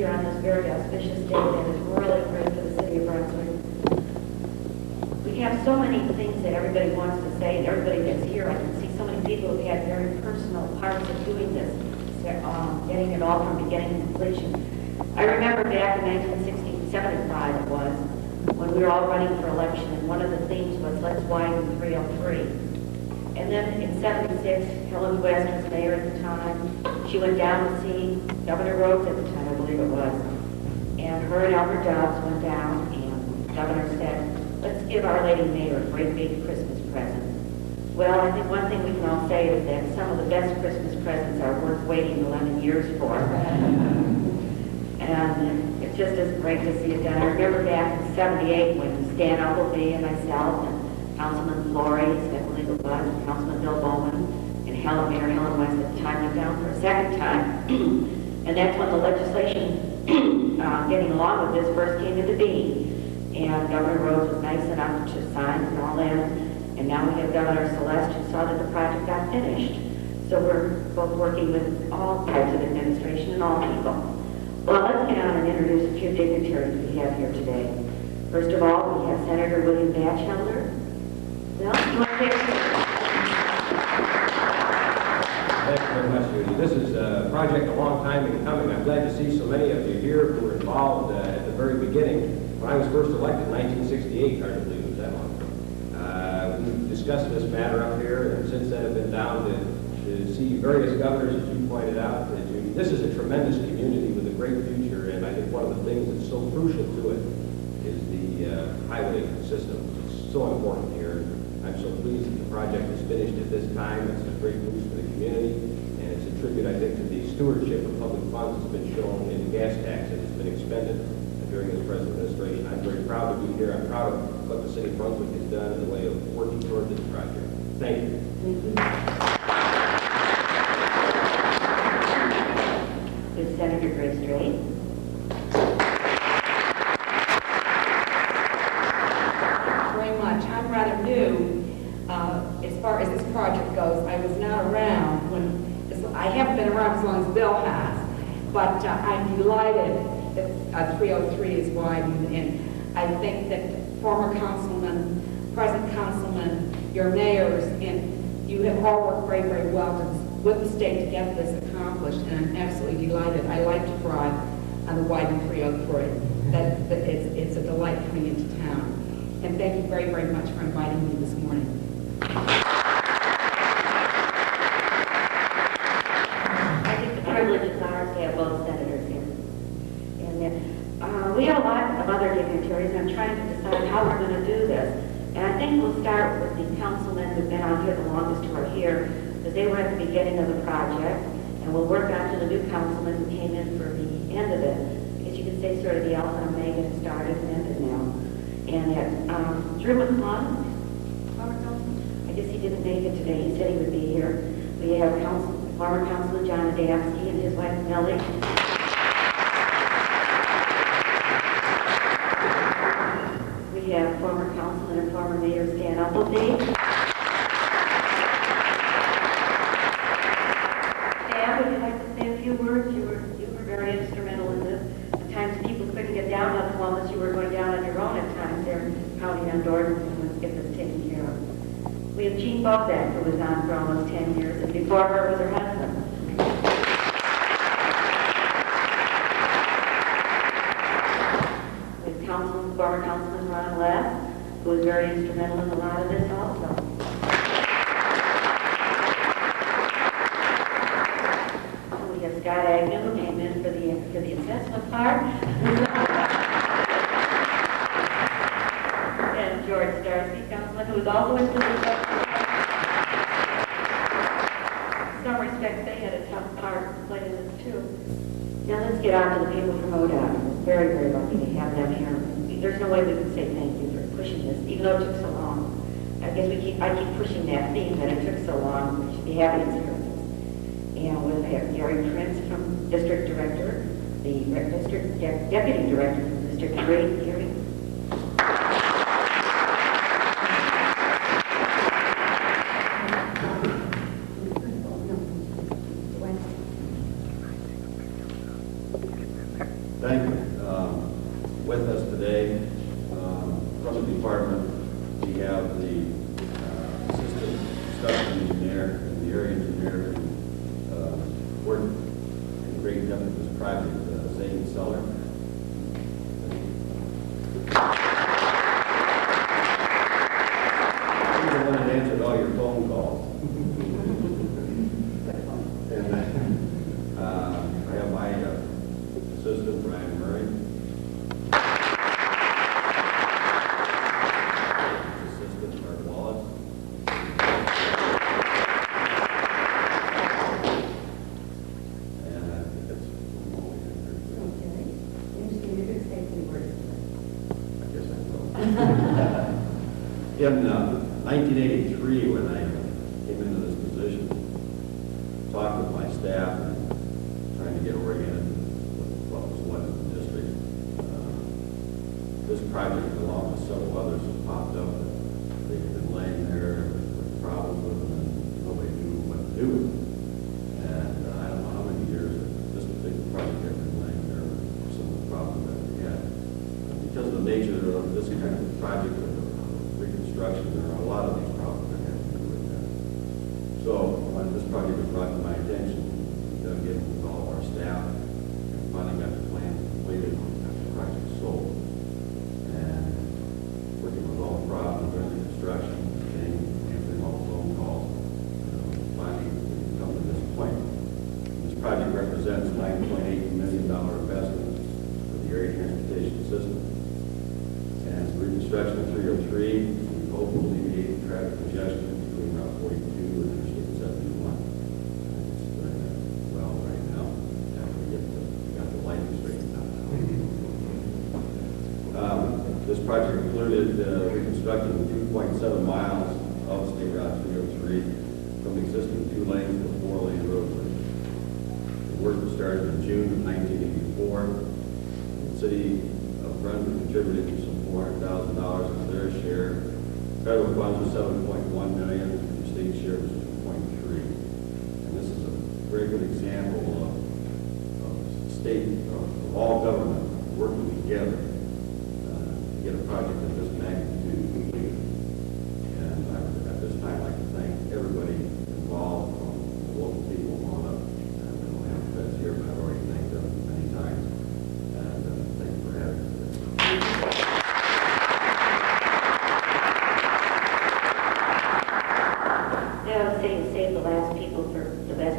here on this very auspicious day that is really great for the city of Brunswick. We have so many things that everybody wants to say, and everybody that's here, I can see so many people who have had very personal parts of doing this, getting it all from beginning to completion. I remember back in 1975 it was, when we were all running for election, and one of the themes was, let's widen 303. And then in 76, Helen West was mayor at the time. She went down to see Governor Rhodes at the time, I believe it was. And her and Albert Dobbs went down, and the governor said, let's give Our Lady Mayor a great big Christmas present. Well, I think one thing we can all say is that some of the best Christmas presents are worth waiting 11 years for. And it's just as great to see it done. I remember back in 78 when Stan Ogilvie and myself and Councilman Flores, I believe it was, and Councilman Bill Bowman, and Mayor Helen West at the time went down for a second time. And that's when the legislation getting along with this first came into being. And Governor Rhodes was nice enough to sign and all that. And now we have Governor Celeste who saw that the project got finished. So we're both working with all types of administration and all people. Well, let's get on and introduce a few dignitaries we have here today. First of all, we have Senator William Batchelder. Well, you want to take it? Thank you very much, Judy. This is a project a long time in coming. I'm glad to see so many of you here who were involved at the very beginning. When I was first elected in 1968, hard to believe it was that long ago. We've discussed this matter up here, and since then have been down to see various governors, as you pointed out. This is a tremendous community with a great future, and I think one of the things that's so crucial to it is the highway system. It's so important here. I'm so pleased that the project is finished at this time. It's a great boost for the community, and it's a tribute, I think, to the stewardship of public funds that's been shown in the gas tax that has been expended during this present administration. I'm very proud to be here. I'm proud of what the city of Brunswick has done in the way of working toward this project. Thank you. With Senator Grace Drake. Very much. I'm rather new as far as this project goes. I was not around when, I haven't been around as long as Bill has, but I'm delighted that 303 is widened, and I think that former councilman, present councilman, your mayors, and you have all worked very, very well with the state to get this accomplished, and I'm absolutely delighted. I like to drive on the widened 303. It's a delight coming into town. And thank you very, very much for inviting me this morning. I think the privilege is ours to have both senators here. And we have a lot of other dignitaries, and I'm trying to decide how we're going to do this. And I think we'll start with the councilmen who've been on here the longest who are here, because they were at the beginning of the project, and we'll work on to the new councilman who came in for the end of it. Because you can say sort of the alpha and omega has started and ended now. And Drew McClung, I guess he didn't make it today. He said he would be here. We have former Councilman John Adamski and his wife Millie. We have former councilman and former mayor Stan Ogilvie. Stan, would you like to say a few words? You were very instrumental in this. At times people couldn't get down on Columbus. You were going down on your own at times there, counting on Dorton, and let's get this taken care of. We have Jean Bozak, who was on for almost 10 years, and before her was her husband. We have former Councilman Ron Less, who was very instrumental in a lot of this also. We have Scott Agnew, who came in for the assessment part. And George Starsky, Councilman, who was also into the assessment part. In some respects, they had a tough part to play in this too. Now let's get on to the people from ODOT. Very, very lucky to have them here. There's no way we can say thank you for pushing this, even though it took so long. I guess I keep pushing that theme that it took so long. We should be happy it's here. And we'll have Gary Prince from District Director, the Deputy Director from District 3, Gary. In 1983, when I came into this position, talked with my staff and trying to get oriented with what was what in the district. This project, along with several others, has popped up. They had been laying there with problems with them, and nobody knew what to do with them. And I don't know how many years this particular project had been laying there with some of the problems that we had. Because of the nature of this kind of project of reconstruction, there are a lot of these problems that have to do with that. So when this project was brought to my attention, we dug in with all of our staff, and finally got the plan completed, got the project sold. And working with all the problems during the construction, answering all the phone calls, finally we come to this point. This project represents a $9.8 million investment for the area transportation system. And reconstruction of 303, we hope will alleviate traffic congestion between Route 42 and Interstate 71. It's doing well right now, after we got the lighting straightened out now. This project included reconstructing 2.7 miles of State Route 303 from existing 2 lanes to a 4-lane roadway. The work was started in June of 1984. The city of Brunswick contributed some $400,000 of their share. Federal funds were $7.1 million, the state share was $2.3 million. And this is a very good example of state, of all government working together to get a project of this magnitude completed. And I would at this time like to thank everybody involved, from the local people on up. And we don't have vets here, but I've already thanked them many times. And thank you for having me today. Save the best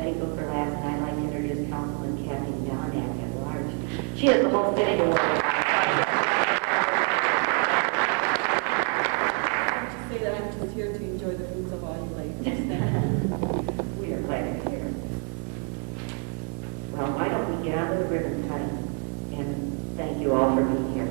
people for last, and I'd like to introduce Councilman Kathy Downack at large. She has the whole city to work with. Say that I'm just here to enjoy the fruits of all you ladies. We are glad you're here. Well, why don't we get on to the ribbon cutting, and thank you all for being here.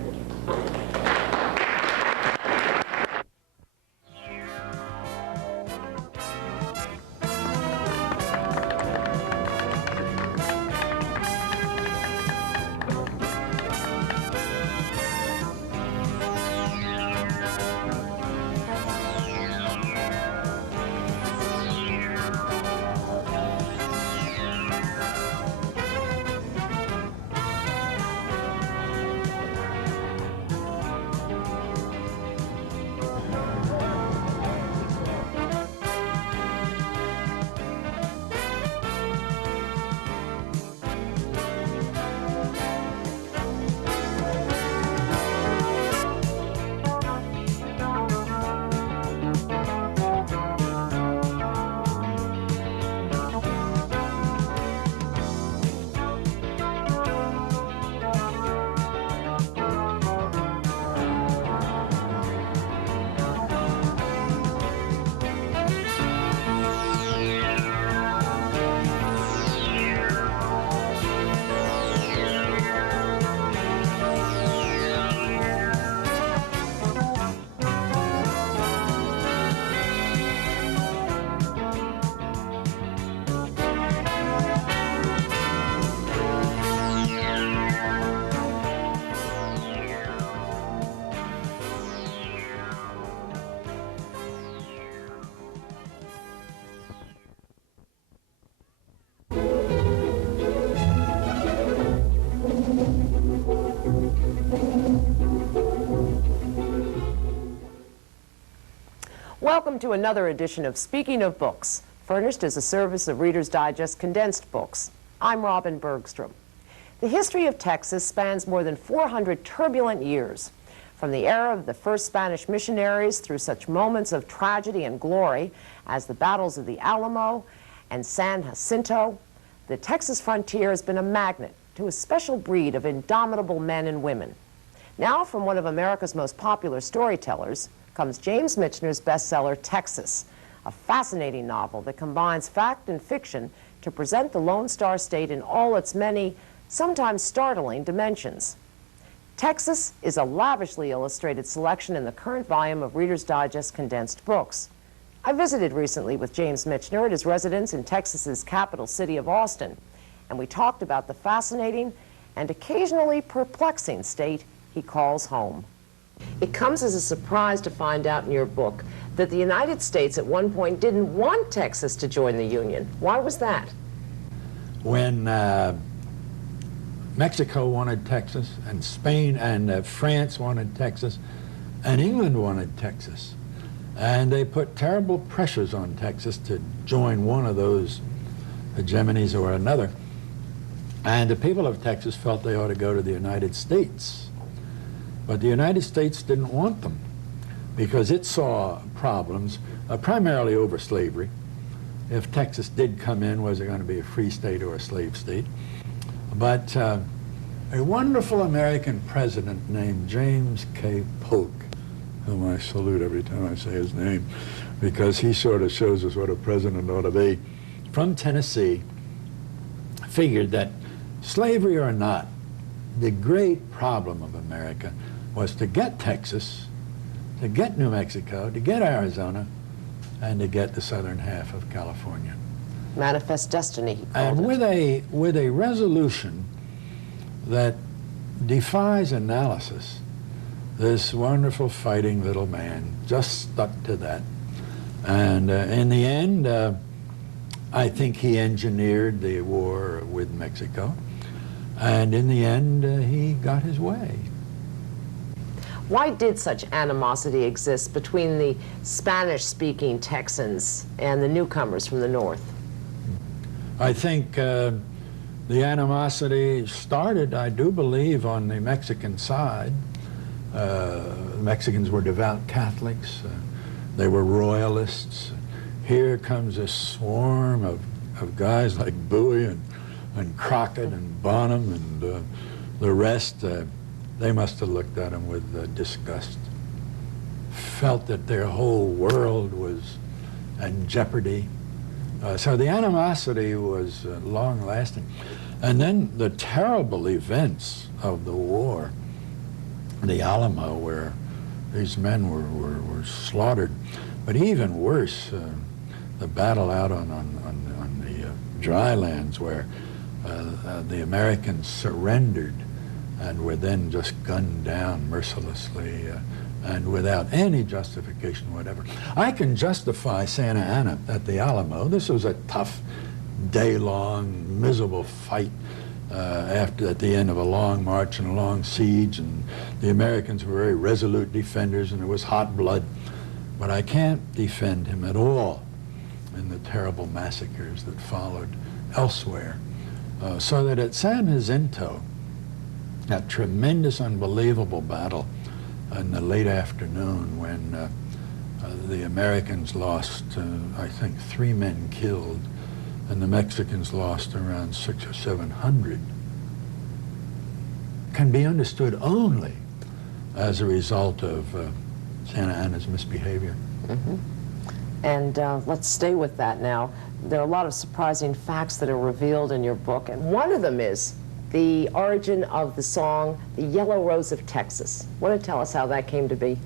Welcome to another edition of Speaking of Books, furnished as a service of Reader's Digest condensed books. I'm Robin Bergstrom. The history of Texas spans more than 400 turbulent years, from the era of the first Spanish missionaries through such moments of tragedy and glory as the battles of the Alamo and San Jacinto. The Texas frontier has been a magnet to a special breed of indomitable men and women. Now, from one of America's most popular storytellers, comes James Michener's bestseller, Texas, a fascinating novel that combines fact and fiction to present the Lone Star State in all its many, sometimes startling dimensions. Texas is a lavishly illustrated selection in the current volume of Reader's Digest condensed books. I visited recently with James Michener at his residence in Texas's capital city of Austin, and we talked about the fascinating and occasionally perplexing state he calls home. It comes as a surprise to find out in your book that the United States at one point didn't want Texas to join the Union. Why was that? When Mexico wanted Texas, and Spain and France wanted Texas, and England wanted Texas. And they put terrible pressures on Texas to join one of those hegemonies or another. And the people of Texas felt they ought to go to the United States. But the United States didn't want them because it saw problems, primarily over slavery. If Texas did come in, was it going to be a free state or a slave state? But a wonderful American president named James K. Polk, whom I salute every time I say his name, because he sort of shows us what a president ought to be, from Tennessee, figured that slavery or not, the great problem of America was to get Texas, to get New Mexico, to get Arizona, and to get the southern half of California. Manifest destiny, he called And it. with a resolution that defies analysis, this wonderful fighting little man just stuck to that. And in the end, I think he engineered the war with Mexico. And in the end, he got his way. Why did such animosity exist between the Spanish-speaking Texans and the newcomers from the north? I think the animosity started, I do believe, on the Mexican side. Mexicans were devout Catholics. They were royalists. Here comes a swarm of guys like Bowie and Crockett and Bonham and the rest. They must have looked at him with disgust, felt that their whole world was in jeopardy. So the animosity was long-lasting. And then the terrible events of the war, the Alamo, where these men were slaughtered. But even worse, the battle out on the dry lands where the Americans surrendered and were then just gunned down mercilessly and without any justification whatever. I can justify Santa Anna at the Alamo. This was a tough, day-long, miserable fight at the end of a long march and a long siege, and the Americans were very resolute defenders, and it was hot blood. But I can't defend him at all in the terrible massacres that followed elsewhere. So that at San Jacinto, that tremendous, unbelievable battle in the late afternoon when the Americans lost, I think, 3 men killed, and the Mexicans lost around 600 or 700, can be understood only as a result of Santa Anna's misbehavior. Mm-hmm. And let's stay with that now. There are a lot of surprising facts that are revealed in your book, and one of them is the origin of the song, The Yellow Rose of Texas. Want to tell us how that came to be?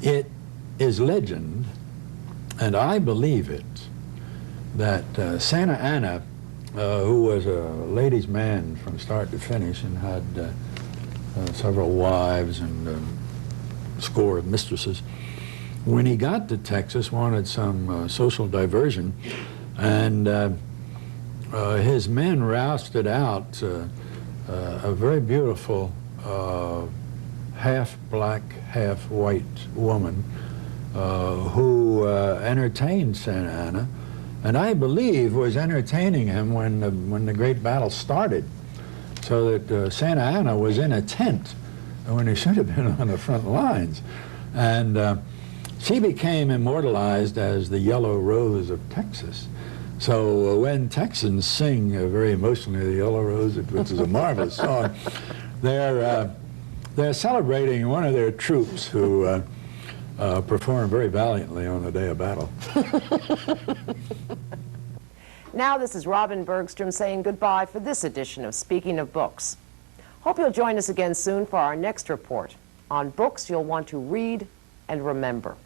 It is legend, and I believe it, that Santa Anna, who was a ladies' man from start to finish and had several wives and a score of mistresses, when he got to Texas, wanted some social diversion, and his men rousted out a very beautiful half-black, half-white woman who entertained Santa Anna, and I believe was entertaining him when the great battle started, so that Santa Anna was in a tent when he should have been on the front lines. And she became immortalized as the Yellow Rose of Texas. So when Texans sing very emotionally the Yellow Rose, which is a marvelous song, they're celebrating one of their troops who performed very valiantly on the day of battle. Now this is Robin Bergstrom saying goodbye for this edition of Speaking of Books. Hope you'll join us again soon for our next report on books you'll want to read and remember.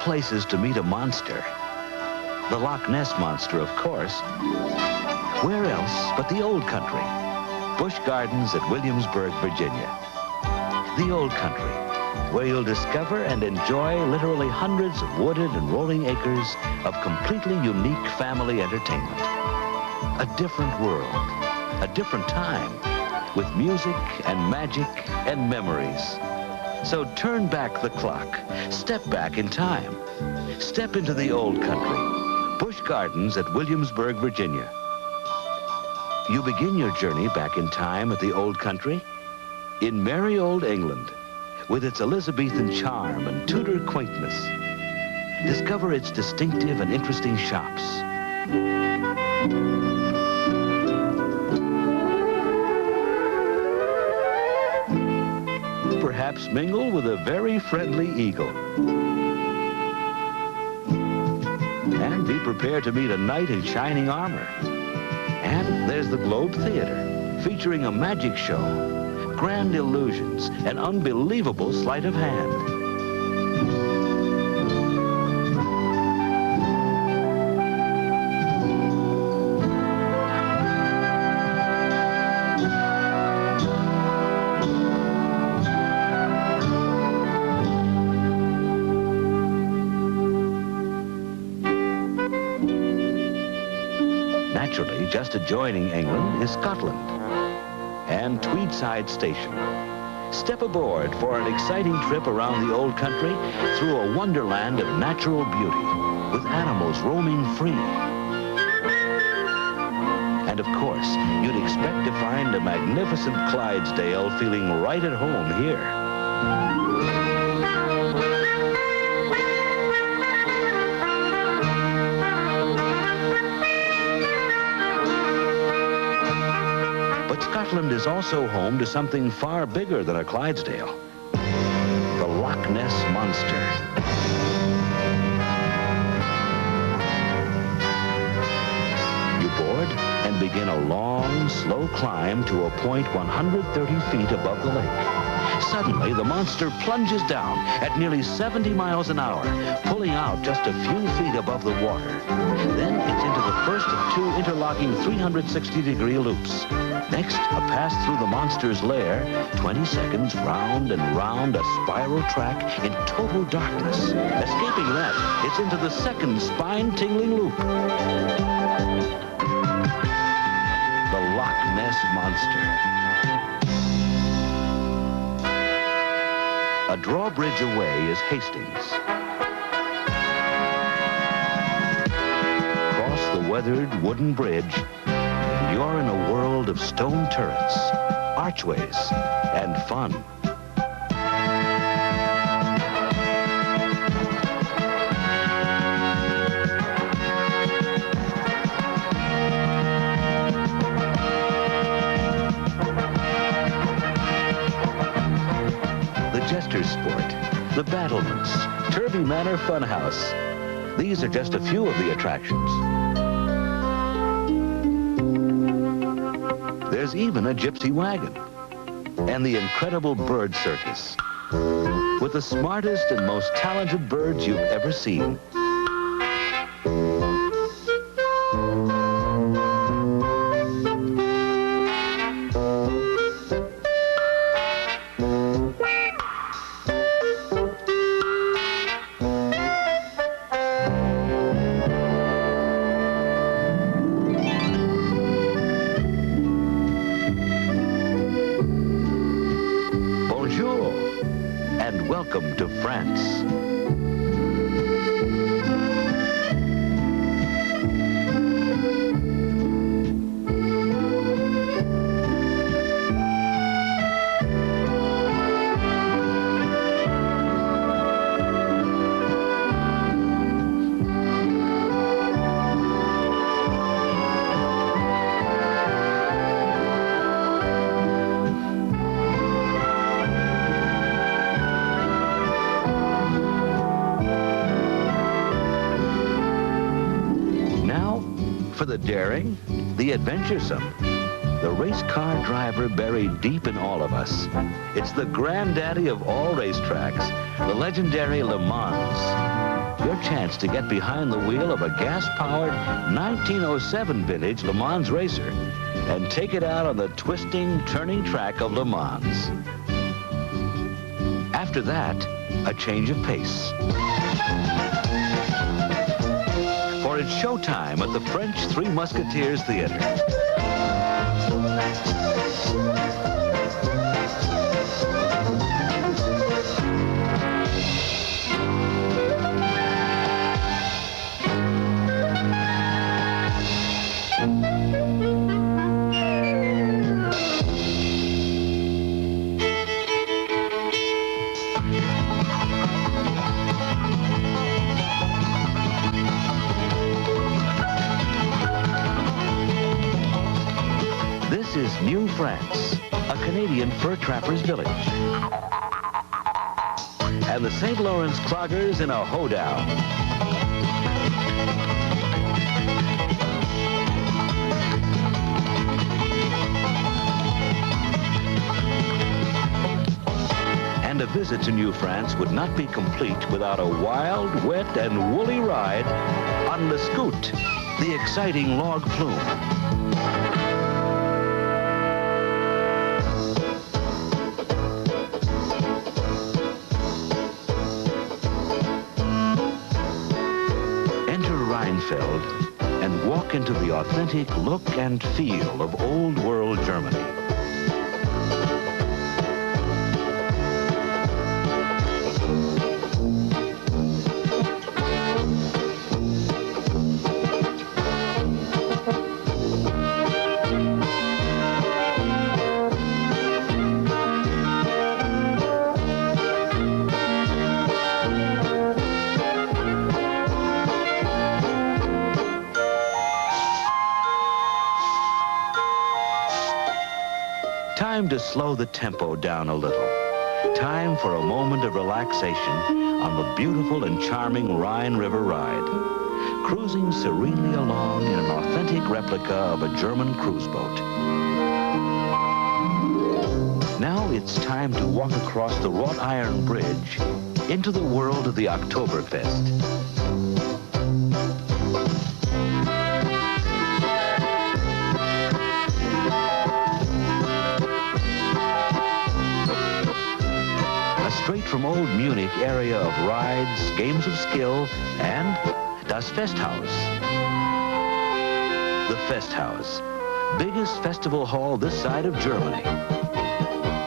Places to meet a monster. The Loch Ness Monster, of course. Where else but the Old Country? Busch Gardens at Williamsburg, Virginia. The Old Country, where you'll discover and enjoy literally hundreds of wooded and rolling acres of completely unique family entertainment. A different world, a different time, with music and magic and memories. So turn back the clock. Step back in time. Step into the Old Country. Busch Gardens at Williamsburg, Virginia. You begin your journey back in time at the Old Country in merry old England, with its Elizabethan charm and Tudor quaintness. Discover its distinctive and interesting shops. Perhaps mingle with a very friendly eagle. And be prepared to meet a knight in shining armor. And there's the Globe Theater, featuring a magic show, grand illusions, an unbelievable sleight of hand. Naturally, just adjoining England is Scotland and Tweedside Station. Step aboard for an exciting trip around the Old Country through a wonderland of natural beauty with animals roaming free. And of course, you'd expect to find a magnificent Clydesdale feeling right at home here. Scotland is also home to something far bigger than a Clydesdale, the Loch Ness Monster. You board and begin a long, slow climb to a point 130 feet above the lake. Suddenly, the monster plunges down at nearly 70 miles an hour, pulling out just a few feet above the water. Then it's into the first of two interlocking 360-degree loops. Next, a pass through the monster's lair, 20 seconds round and round a spiral track in total darkness. Escaping that, it's into the second spine-tingling loop. The Loch Ness Monster. A drawbridge away is Hastings. Cross the weathered wooden bridge, and you're in a world of stone turrets, archways, and fun. The Jester's Sport, the Battlements, Turvey Manor Funhouse, These are just a few of the attractions. There's even a gypsy wagon and the incredible bird circus with the smartest and most talented birds you've ever seen. Bonjour, and welcome to France. For the daring, the adventuresome, the race car driver buried deep in all of us. It's the granddaddy of all racetracks, the legendary Le Mans. Your chance to get behind the wheel of a gas-powered 1907 vintage Le Mans racer and take it out on the twisting, turning track of Le Mans. After that, a change of pace. For it's showtime at the French Three Musketeers Theater. This is New France, a Canadian fur trapper's village. And the St. Lawrence cloggers in a hoedown. And a visit to New France would not be complete without a wild, wet, and woolly ride on Le Scoot, the exciting log flume. And walk into the authentic look and feel of old world Germany. Time to slow the tempo down a little. Time for a moment of relaxation on the beautiful and charming Rhine River ride. Cruising serenely along in an authentic replica of a German cruise boat. Now it's time to walk across the wrought iron bridge into the world of the Oktoberfest. Straight from old Munich area of rides, games of skill, and Das Festhaus. The Festhaus, biggest festival hall this side of Germany.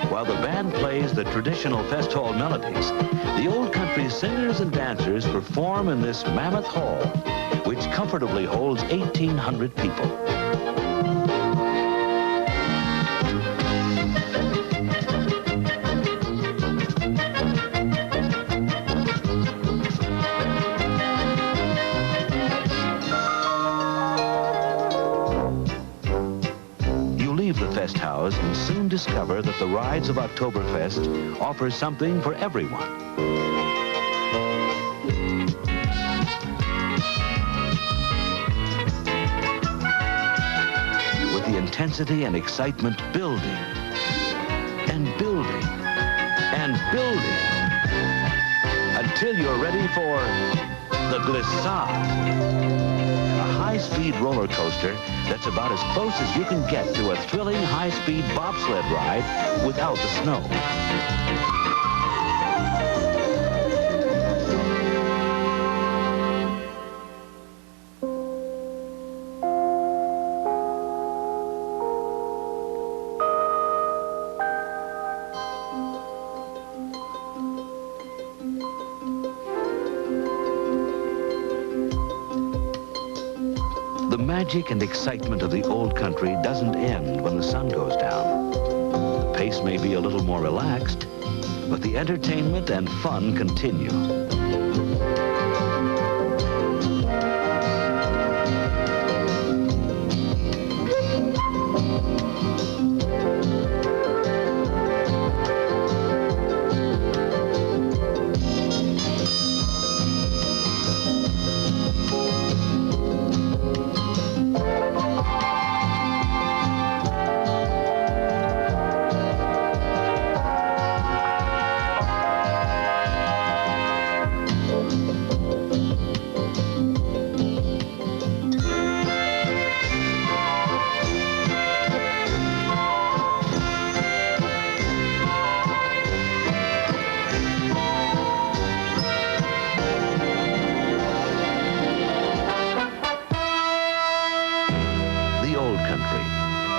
While the band plays the traditional fest hall melodies, the old country singers and dancers perform in this mammoth hall, which comfortably holds 1,800 people. Festhaus and soon discover that the rides of Oktoberfest offer something for everyone. intensity and excitement building and building and building until you're ready for the glissade. A high-speed roller coaster that's about as close as you can get to a thrilling high-speed bobsled ride without the snow. The magic and excitement of the old country doesn't end when the sun goes down. The pace may be a little more relaxed, but the entertainment and fun continue.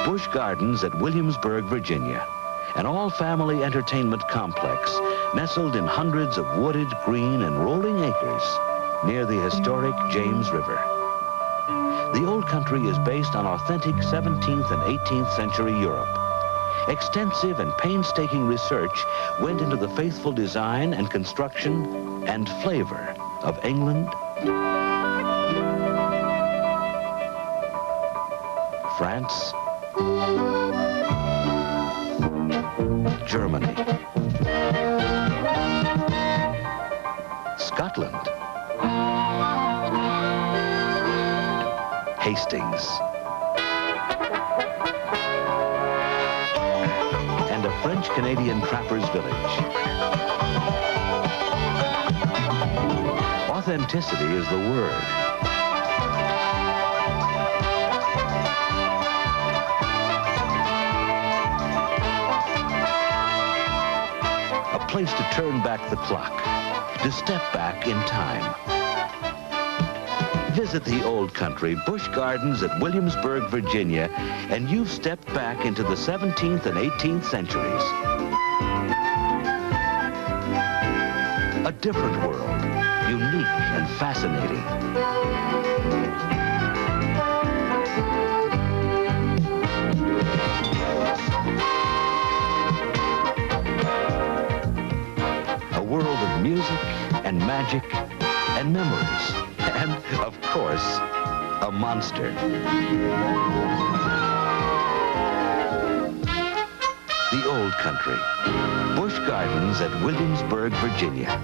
Busch Gardens at Williamsburg, Virginia, an all-family entertainment complex nestled in hundreds of wooded, green, and rolling acres near the historic James River. The old country is based on authentic 17th and 18th century Europe. Extensive and painstaking research went into the faithful design and construction and flavor of England, France, Germany, Scotland, Hastings, and a French-Canadian trapper's village. Authenticity is the word. A place to turn back the clock, to step back in time. Visit the old country, Busch Gardens at Williamsburg, Virginia, and you've stepped back into the 17th and 18th centuries. A different world, unique and fascinating. A world of music and magic and memories. And, of course, a monster. The old country. Busch Gardens at Williamsburg, Virginia.